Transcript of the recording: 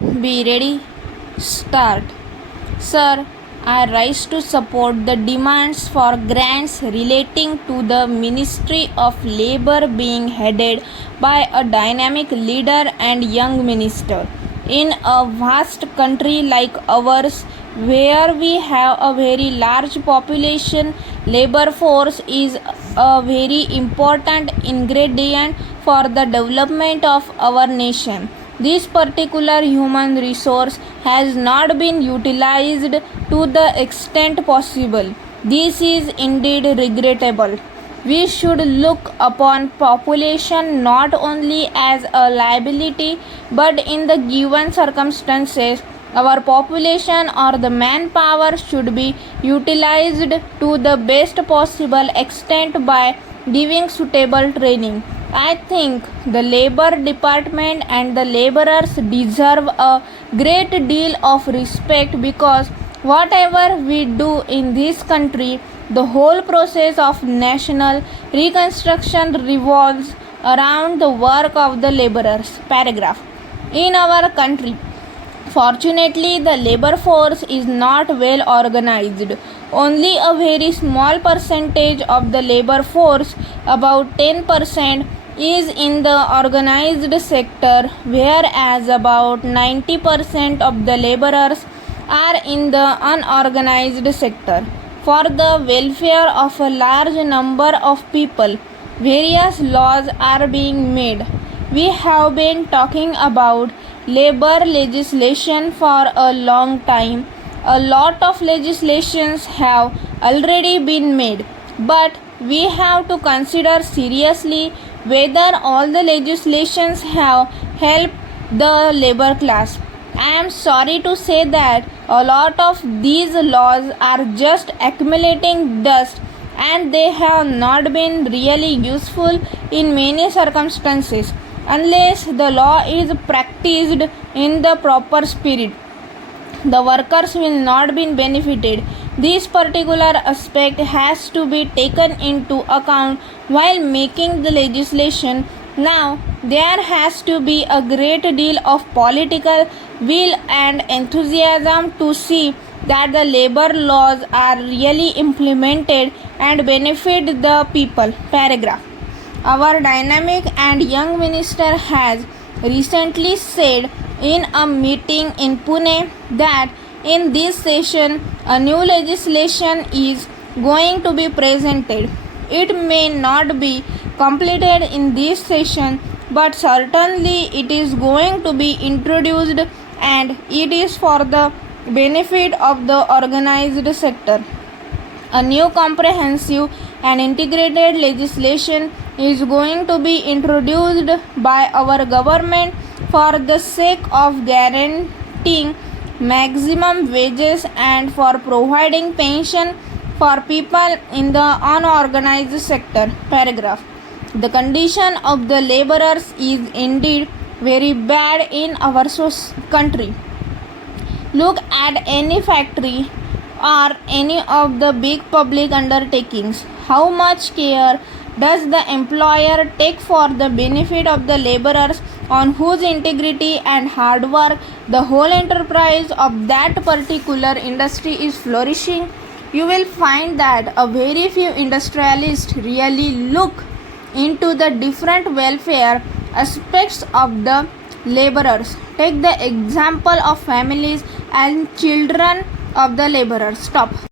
Be ready. Start. Sir, I rise to support the demands for grants relating to the Ministry of Labour being headed by a dynamic leader and young minister. In a vast country like ours, where we have a very large population, labor force is a very important ingredient for the development of our nation. This particular human resource has not been utilized to the extent possible. This is indeed regrettable. We should look upon population not only as a liability but in the given circumstances our population or the manpower should be utilized to the best possible extent by giving suitable training. I think the labor department and the laborers deserve a great deal of respect because whatever we do in this country, the whole process of national reconstruction revolves around the work of the laborers. Paragraph. In our country, fortunately, the labor force is not well organized. Only a very small percentage of the labor force, about 10%, is in the organized sector, whereas about 90% of the laborers are in the unorganized sector. For the welfare of a large number of people, various laws are being made. We have been talking about labor legislation for a long time. A lot of legislations have already been made, but we have to consider seriously whether all the legislations have helped the labor class. I am sorry to say that a lot of these laws are just accumulating dust and they have not been really useful in many circumstances unless the law is practiced in the proper spirit. The workers will not be benefited. This particular aspect has to be taken into account while making the legislation. Now, there has to be a great deal of political will and enthusiasm to see that the labor laws are really implemented and benefit the people. Paragraph. Our dynamic and young minister has recently said in a meeting in Pune that in this session a new legislation is going to be presented. It may not be completed in this session, but certainly it is going to be introduced and it is for the benefit of the organized sector. A new comprehensive and integrated legislation is going to be introduced by our government for the sake of guaranteeing maximum wages and for providing pension for people in the unorganized sector. Paragraph. The condition of the laborers is indeed very bad in our country. Look at any factory or any of the big public undertakings. How much care does the employer take for the benefit of the laborers on whose integrity and hard work the whole enterprise of that particular industry is flourishing? You will find that a very few industrialists really look into the different welfare aspects of the laborers. Take the example of families and children of the laborers. Stop.